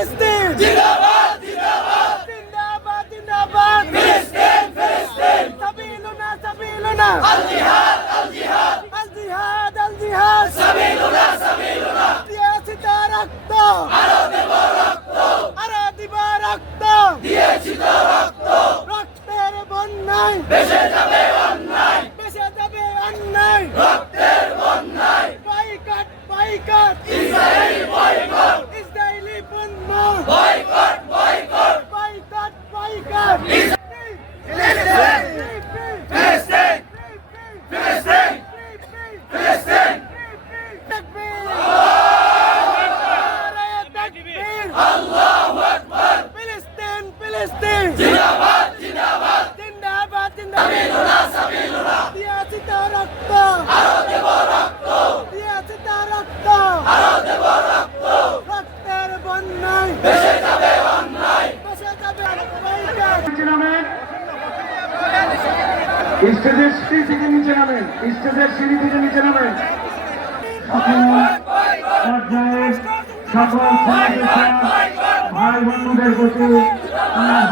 ফিলিস্তিন জিন্দাবাদ জিন্দাবাদ জিন্দাবাদ জিন্দাবাদ ফিলিস্তিন ফিলিস্তিন সাবিলুনা সাবিলুনা আল জিহাদ আল জিহাদ আল জিহাদ আল জিহাদ সাবিলুনা সাবিলুনা দিয়েছি তো রক্ত আরো দেব রক্ত আরো দিব রক্ত দিয়েছি তো রক্ত রক্তের বন্যায় বেঁচে যাবে অন্যায় বেঁচে যাবে অন্যায় রক্তের বন্যায় boycott boycott Israeli boycott Israeli পণ্য বয়কট বয়কট বয়কট বয়কট ফিলিস্তিন ফিলিস্তিন ফিলিস্তিন ফিলিস্তিন আল্লাহু আকবার ফিলিস্তিন ফিলিস্তিন জিন্দাবাদ জিন্দাবাদ জিন্দাবাদ সাবিলুনা জিন্দাবাদ সাবিলুনা দিয়েছি তো রক্ত আরো দেব রক্ত দিয়েছি তো রক্ত আরো দেব রক্ত রক্তের বন্যায় বেঁচে যাবে অন্যায় বসে যাবে বয়কট স্টেজের সিঁড়ি থেকে নিচে নামেন, স্টেজের সিঁড়ি থেকে নিচে নামেন। সকল সমাজের ভাই বন্ধুদের প্রতি আমার